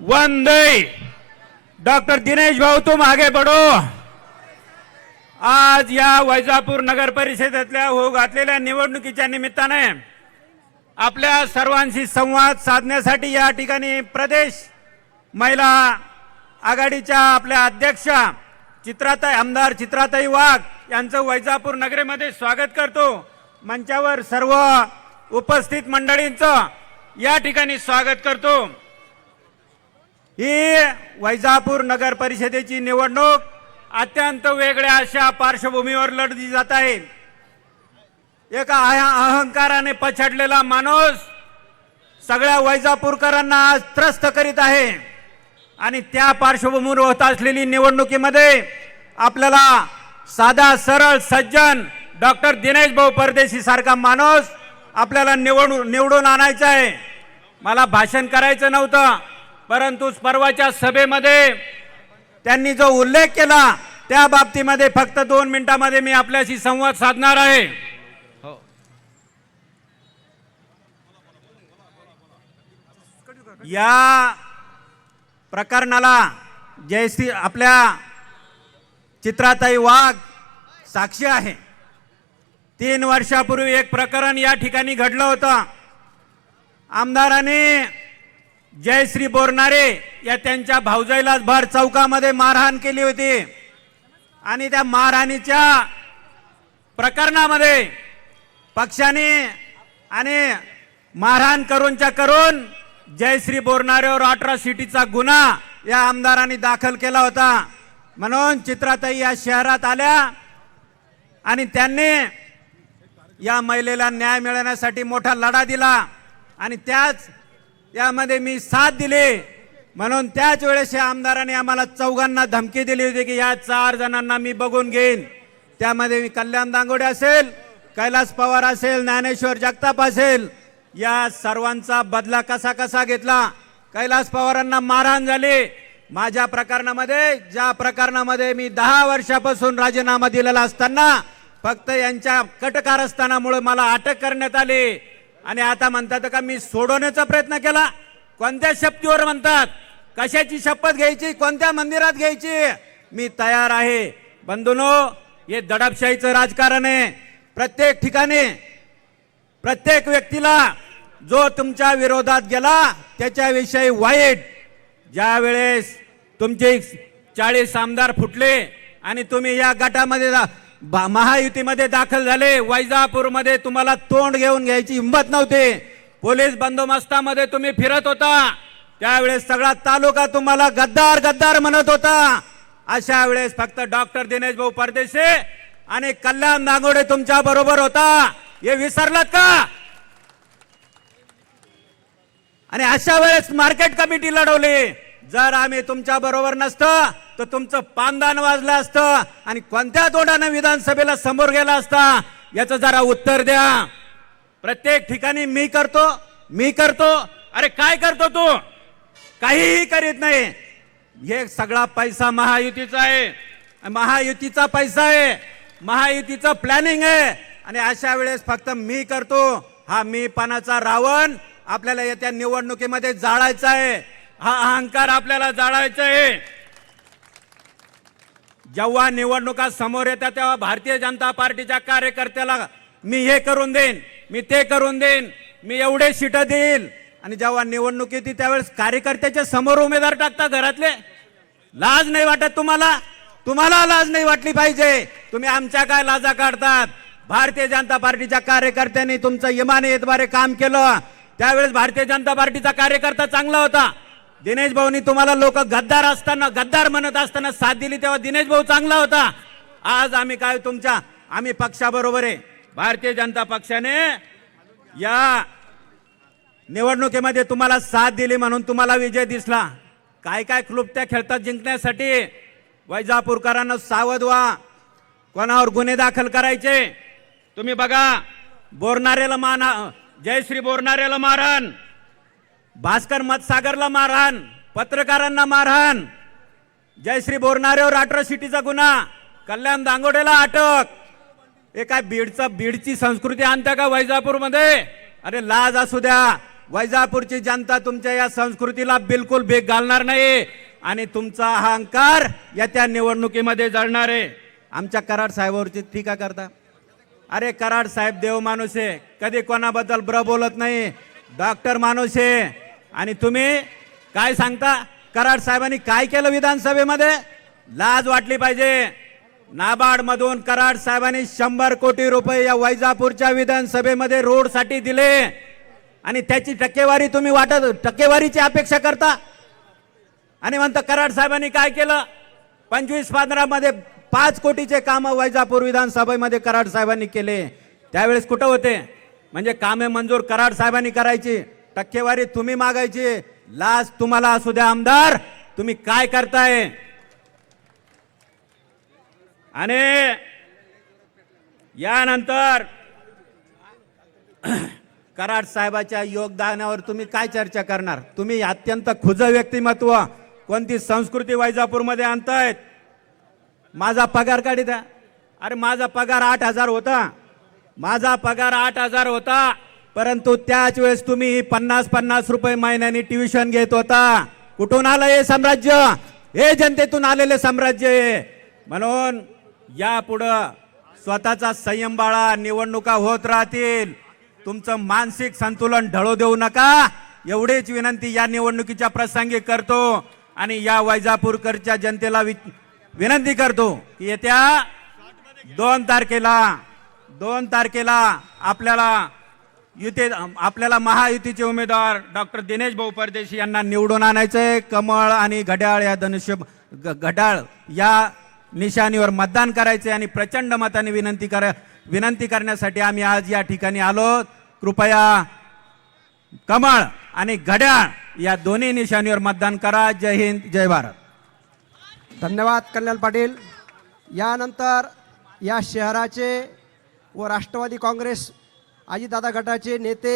Vande doctor Dinesh भाऊ तुम आगे बढ़ो आज या वैजापूर नगर परिषदेतल्या हो घातलेल्या निवडणुकीच्या निमित्ताने आपल्या सर्वांशी संवाद साधण्यासाठी या ठिकाणी प्रदेश महिला आघाडीच्या आपल्या अध्यक्षा चित्राताई आमदार चित्राताई वाघ यांचं वैजापूर नगरीमध्ये स्वागत करतो. मंचावर सर्व उपस्थित मंडळींचं या ठिकाणी स्वागत करतो. ही वैजापूर नगर परिषदेची निवडणूक अत्यंत वेगळ्या अशा पार्श्वभूमीवर लढली जात आहे. एका अहंकाराने पछडलेला माणूस सगळ्या वैजापूरकरांना आज त्रस्त करीत आहे. आणि त्या पार्श्वभूमीवर होत असलेली निवडणुकीमध्ये आपल्याला साधा सरळ सज्जन डॉक्टर दिनेश भाऊ परदेशी सारखा माणूस आपल्याला निवडून निवडून आणायचा आहे. मला भाषण करायचं नव्हतं. परंतु परवाच्या सभेमध्ये त्यांनी जो उल्लेख केला त्या बाबतीमध्ये फक्त दोन मिनिटांमध्ये मी आपल्याशी संवाद साधणार आहे. या प्रकरणाला जयश्री आपल्या चित्राताई वाघ साक्षी आहे. तीन वर्षापूर्वी एक प्रकरण या ठिकाणी घडलं होतं. आमदाराने जयश्री बोरणारे या त्यांच्या भाऊजाईला भर चौकामध्ये मारहाण केली होती. आणि त्या मारहाणीच्या प्रकरणामध्ये पक्षाने आणि मारहाण करूनच्या करून जयश्री बोरणारेवर अठरा सिटीचा गुन्हा या आमदारांनी दाखल केला होता. म्हणून चित्राताई या शहरात आल्या आणि त्यांनी या महिलेला न्याय मिळवण्यासाठी मोठा लढा दिला. आणि त्याच यामध्ये मी साथ दिली. म्हणून त्याच वेळेस या आमदारांनी आम्हाला चौघांना धमकी दिली होती की या चार जणांना मी बघून घेईन. त्यामध्ये मी कल्याण दांगोडे असेल कैलास पवार असेल ज्ञानेश्वर जगताप असेल या सर्वांचा बदला कसा कसा घेतला? कैलास पवारांना मारहाण झाली. माझ्या प्रकरणामध्ये ज्या प्रकरणामध्ये मी दहा वर्षापासून राजीनामा दिलेला असताना फक्त यांच्या कटकारस्थानामुळे मला अटक करण्यात आली. आणि आता म्हणतात का मी सोडवण्याचा प्रयत्न केला. कोणत्या शक्तीवर म्हणतात? कशाची शपथ घ्यायची? कोणत्या मंदिरात घ्यायची? मी तयार आहे. बंधुनो हे दडपशाहीचं राजकारण आहे. प्रत्येक ठिकाणी प्रत्येक व्यक्तीला जो तुमच्या विरोधात गेला त्याच्याविषयी वाईट ज्या वेळेस तुमचे चाळीस आमदार फुटले आणि तुम्ही या गटामध्ये जा महायुतीमध्ये दाखल झाले. वैजापूरमध्ये तुम्हाला तोंड घेऊन घ्यायची हिंमत नव्हती. पोलीस बंदोबस्तामध्ये तुम्ही फिरत होता. त्यावेळेस सगळा तालुका तुम्हाला गद्दार गद्दार म्हणत होता. अशा वेळेस फक्त डॉक्टर दिनेश भाऊ परदेशे आणि कल्याण नागोडे तुमच्या बरोबर होता. हे विसरलात का? आणि अशा वेळेस मार्केट कमिटी लढवली. जर आम्ही तुमच्या बरोबर नसतं तर तुमचं पानदान वाजलं असतं आणि कोणत्या तोंडानं विधानसभेला समोर गेला असता याचं जरा उत्तर द्या. प्रत्येक ठिकाणी मी करतो मी करतो. अरे काय करतो तू? काहीही करीत नाही. हे सगळा पैसा महायुतीचा आहे. महायुतीचा पैसा आहे. महायुतीचं प्लॅनिंग आहे. आणि अशा वेळेस फक्त मी करतो. हा मी पानाचा रावण. आपल्याला येत्या निवडणुकीमध्ये जाळायचा आहे. हा अहंकार आपल्याला जाळायचा आहे. जेव्हा निवडणुका समोर येतात तेव्हा भारतीय जनता पार्टीच्या कार्यकर्त्याला मी हे करून देईन मी ते करून देईन मी एवढे सीट देईल. आणि जेव्हा निवडणूक येते त्यावेळेस कार्यकर्त्याच्या समोर उमेदवार टाकता घरातले. लाज नाही वाटत तुम्हाला? तुम्हाला लाज नाही वाटली पाहिजे. तुम्ही आमच्या काय लाजा काढतात? भारतीय जनता पार्टीच्या कार्यकर्त्यांनी तुमचं इमाने येतबारे काम केलं. त्यावेळेस भारतीय जनता पार्टीचा कार्यकर्ता चांगला होता. दिनेश भाऊनी तुम्हाला लोक गद्दार असताना गद्दार म्हणत असताना साथ दिली तेव्हा दिनेश भाऊ चांगला होता. आज आम्ही काय तुमच्या आम्ही पक्षाबरोबर आहे. भारतीय जनता पक्षाने या निवडणुकीमध्ये तुम्हाला साथ दिली म्हणून तुम्हाला विजय दिसला. काय काय क्लुप्त्या खेळतात जिंकण्यासाठी? वैजापूरकरांना सावध व्हा. कोणावर गुन्हे दाखल करायचे? तुम्ही बघा बोरणारेला माना जयश्री बोरणारेला मारण भास्कर मतसागरला मारहाण पत्रकारांना मारहाण. जयश्री बोरणारेवर सिटीचा गुन्हा. कल्याण दांगोडेला अटक. हे काय बीडचा बीडची संस्कृती आणता का वैजापूरमध्ये? अरे लाज असू द्या. वैजापूरची जनता तुमच्या या संस्कृतीला बिलकुल बेग घालणार नाही आणि तुमचा अहंकार येत्या निवडणुकीमध्ये जळणार आहे. आमच्या कराड साहेबावरची टीका करता. अरे कराड साहेब देव माणूस आहे. कधी कोणाबद्दल ब्र बोलत नाही. डॉक्टर माणूस आहे. आणि तुम्ही काय सांगता? कराड साहेबांनी काय केलं विधानसभेमध्ये? लाज वाटली पाहिजे. नाबार्ड मधून कराड साहेबांनी शंभर कोटी रुपये या वैजापूरच्या विधानसभेमध्ये रोडसाठी दिले. आणि त्याची टक्केवारी तुम्ही वाटत टक्केवारीची अपेक्षा करता? आणि म्हणता कराड साहेबांनी काय केलं? पंचवीस पंधरामध्ये पाच कोटीचे काम वैजापूर विधानसभेमध्ये कराड साहेबांनी केले. त्यावेळेस कुठं होते? म्हणजे कामे मंजूर कराड साहेबांनी करायची. टक्केवारी तुम्ही मागायची लाज तुम्हाला असू द्या आमदार. तुम्ही काय करताय? आणि यानंतर कराड साहेबाच्या योगदानावर तुम्ही काय चर्चा करणार? तुम्ही अत्यंत खुज व्यक्तिमत्व कोणती संस्कृती वैजापूरमध्ये आणतायत? माझा पगार काढी द्या. अरे माझा पगार आठ हजार होता. माझा पगार आठ हजार होता. परंतु त्याच वेळेस तुम्ही पन्नास पन्नास रुपये महिन्याने ट्युशन घेत होता. कुठून आलं हे साम्राज्य? हे जनतेतून आलेले साम्राज्य आहे म्हणून यापुढं स्वतःचा संयम बाळा निवडणुका होत राहतील. तुमचं मानसिक संतुलन ढळू देऊ नका. एवढीच विनंती या निवडणुकीच्या प्रसंगी करतो आणि या वैजापूरकरच्या जनतेला वि- विनंती करतो की येत्या दोन तारखेला दोन तारखेला आपल्याला युती आपल्याला महायुतीचे उमेदवार डॉक्टर दिनेश भाऊ परदेशी यांना निवडून आणायचंय. कमळ आणि घड्याळ या धनुष्य ग- घड्याळ या निशाणीवर मतदान करायचे आणि प्रचंड मताने विनंती करा विनंती करण्यासाठी आम्ही आज या ठिकाणी आलो. कृपया कमळ आणि घड्याळ या दोन्ही निशाणीवर मतदान करा. जय हिंद जय भारत. धन्यवाद कल्याण पाटील. यानंतर या शहराचे व राष्ट्रवादी काँग्रेस अजितदादा गटाचे नेते